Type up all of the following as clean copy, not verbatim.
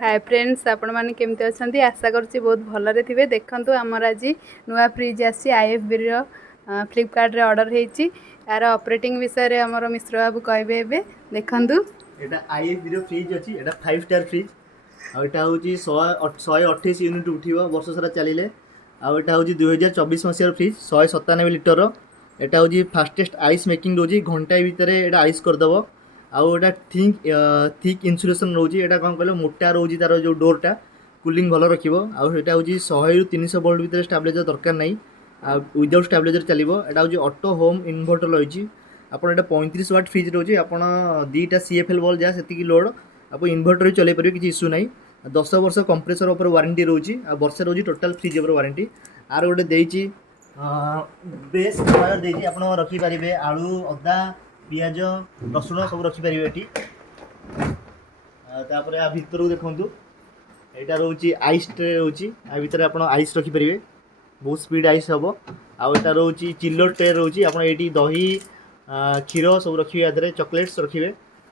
Hi friends, आपण माने केमती अछंती? आशा करछि बहुत भलरे थिबे। देखंतु हमर आज नुआ फ्रिज आसी IFB रो फ्लिपकार्ट रे ऑर्डर हेछि। यार ऑपरेटिंग विषय रे हमर मिश्र बाबू कहबे एबे। देखंतु एटा IFB रो फ्रिज अछि। एटा 5 स्टार फ्रिज आ एटा होछि 128 यूनिट उठिबो वर्ष सारा चलिले। आ एटा होछि 2024 मसिया फ्रिज 197 लीटर रो। एटा होछि फास्टेस्ट आइस मेकिंग रोजी घंटा भीतर एटा आइस कर दबो। आउ एटा थिक इन्सुलेशन रोजी। एटा कोन कहले मोटा रोजी तार जो डोरटा कूलिंग भलो रखिबो। आउ एटा होछि 100 रु 300 वोल्ट भीतर स्टेबलाइजर दरकार नै। आ विदाउट स्टेबलाइजर चलिबो। एटा होछि ऑटो होम इन्वर्टर रहिछि। आपण एटा 35 वाट फ्रिज रोजी। आपण दीटा CFL बॉल जा सेति की लोड आप इन्वर्टर भी चले परिबे, किछि इशू नै। 10 वर्ष कंप्रेसर ऊपर वारंटी रोजी। आ वर्ष रोजी टोटल फ्रिज ऊपर वारंटी। आर गोटे देछि बेस फायर देछि। आपण रखि परिबे आलू अदा पियाज रसुण सब रखि परिबे एठी। तापर आ भितर देखंतु एटा रोची आइस ट्रे रोची। आ भितर आपण आइस रखि परिबे, बहुत स्पीड आइस हबो। आ एटा रोची चिल्लर ट्रे रोची। आपण एठी दही क्षीर सब रखिबे, आदरे चॉकलेट्स रखिबे।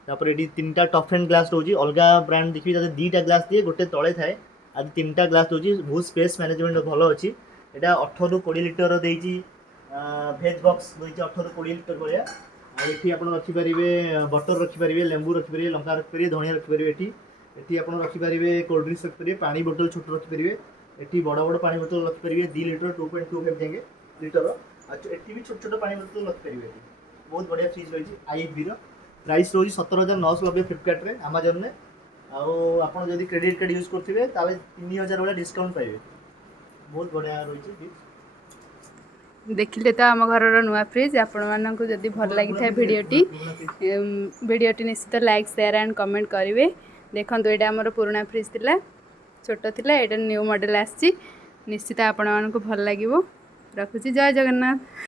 तापर एठी तीनटा टफ एंड ग्लास रोची। अलगा ब्रांड देखि जाते दीटा ग्लास दिए गोटे तळे थाए। आ तीनटा ग्लास रोची। बहुत स्पेस मैनेजमेंट भलो अछि। एटा 18 रु 20 लीटर रो देछि। भेज बॉक्स देछि 18 रु 20 लीटर भलिया। आ एठी आपण रखि परिबे बटर रखि परिबे, लेंबू रखि परिबे, लंका रखि परिबे, धनिया रखि परिबे। एठी आपण रखि परिबे कोल्ड ड्रिंक्स रखि परिबे, पानी बोतल छोट रखि परिबे। एठी बड़ बड़ पानी बोतल रखि परिबे 2 लीटर 2.25 देंगे लीटर रो। आ एठी भी छोट छोट पानी बोतल रखि परिबे। बहुत बढ़िया फ्रिज रही IFB रो। प्राइस रोज 17,990 फ्लिपकार्ट रे, अमेजन ने। आप क्रेडिट कार्ड यूज करते 3000 वाला डिस्काउंट पाइबे। बहुत बढ़िया रही। देखिले तो आम घर नुआ फ्रिज। आपण मानक जदि भल लगी था वीडियोटी निश्चित लाइक शेयर एंड कमेंट करेंगे। देखो ये आमर पुराना फ्रिज थिला, छोट थिला, एटा न्यू मॉडल आसी। निश्चित आपण मानक भल लगिवो। रखुची, जय जगन्नाथ।